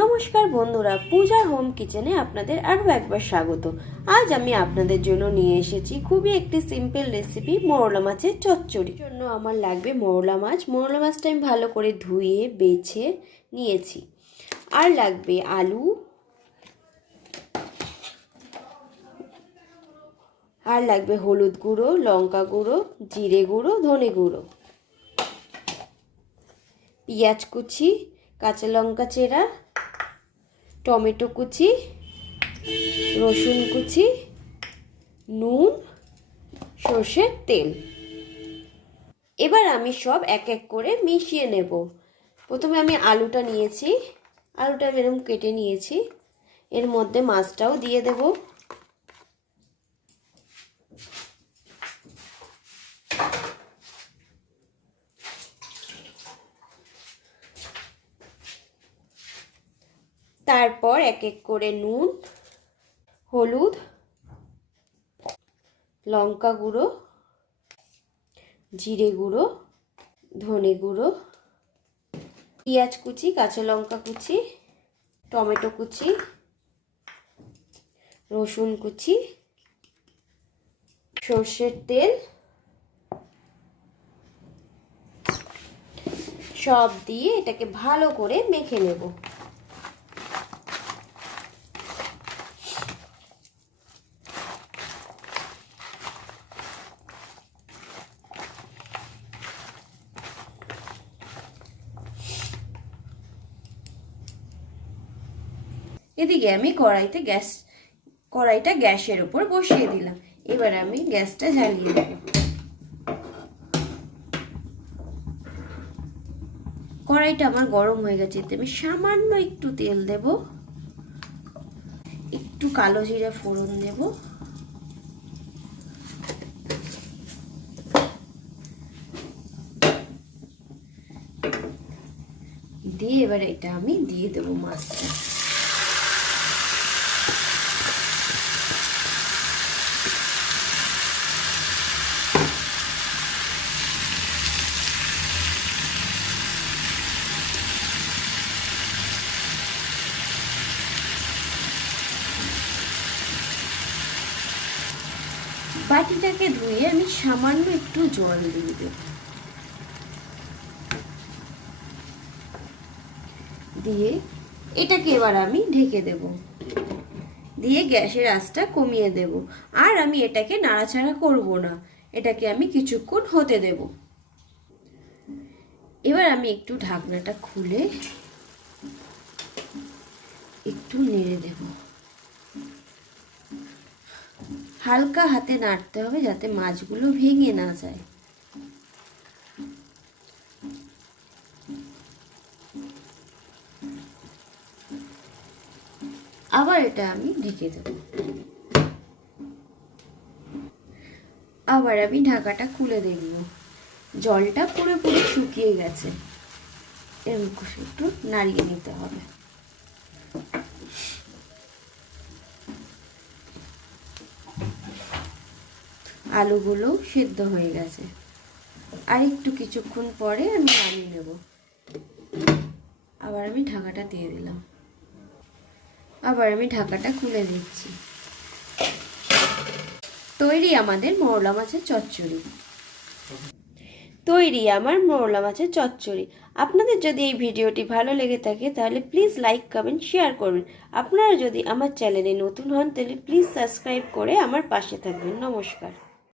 নমস্কার বন্ধুরা, পূজার হোম কিচেনে আপনাদের আরও একবার স্বাগত। আজ আমি আপনাদের জন্য নিয়ে এসেছি খুবই একটি সিম্পল রেসিপি, মোরলা মাছের চচ্চড়ি। জন্য আমার লাগবে মোরলা মাছ। মোরলা মাছটা আমি ভালো করে ধুয়ে বেছে নিয়েছি। আর লাগবে আলু, আর লাগবে হলুদ গুঁড়ো, লঙ্কা গুঁড়ো, জিরে গুঁড়ো, ধনে গুঁড়ো, পেঁয়াজ কুচি, কাঁচা লঙ্কা চেরা, টমেটো কুচি, রসুন কুচি, নুন, সর্ষের তেল। এবার আমি সব এক এক করে মিশিয়ে নেব। প্রথমে আমি আলুটা নিয়েছি, আলুটা এরকম কেটে নিয়েছি। এর মধ্যে মাছটাও দিয়ে দেব। তারপর এক এক করে নুন, হলুদ, লঙ্কা গুঁড়ো, জিরে গুঁড়ো, ধনে গুঁড়ো, পেঁয়াজ কুচি, কাঁচা লঙ্কা কুচি, টমেটো কুচি, রসুন কুচি, সর্ষের তেল সব দিয়ে এটাকে ভালো করে মেখে নেব। এদিকে আমি কড়াইটা গ্যাসের উপর বসিয়ে দিলাম। এবার আমি গ্যাসটা জ্বালিয়ে দেব। কড়াইটা আমার গরম হয়ে গেছে, এতে আমি সামান্য একটু তেল দেব, একটু কালো জিরে ফোড়ন দেব, দিয়ে এবার এটা আমি দিয়ে দেব মাছটা। বাটিটাকে ধুয়ে আমি সামান্য একটু জল দিয়ে দেব, দিয়ে এটাকে এবার আমি ঢেকে দেব, দিয়ে গ্যাসের আঁচটা কমিয়ে দেব। আর আমি এটাকে নাড়াচাড়া করব না, এটাকে আমি কিছুক্ষণ হতে দেব। এবার আমি একটু ঢাকনাটা খুলে একটু নেড়ে দেব। হালকা হাতে নাড়তে হবে যাতে মাছগুলো ভেঙে না যায়। আবার এটা আমি ঢেকে দেব। আবার আমি ঢাকাটা খুলে দেখব, জলটা পুরোপুরি শুকিয়ে গেছে। এরকম একটু নাড়িয়ে নিতে হবে। আলুগুলো সেদ্ধ হয়ে গেছে। আর একটু কিছুক্ষণ পরে আমি নামিয়ে নেব। আবার আমি ঢাকাটা দিয়ে দিলাম। আবার আমি ঢাকাটা খুলে দিচ্ছি। তৈরি আমাদের মোরলা মাছের চচ্চড়ি। আপনাদের যদি এই ভিডিওটি ভালো লেগে থাকে তাহলে প্লিজ লাইক, কমেন্ট, শেয়ার করবেন। আপনারা যদি আমার চ্যানেলে নতুন হন তাহলে প্লিজ সাবস্ক্রাইব করে আমার পাশে থাকবেন। নমস্কার।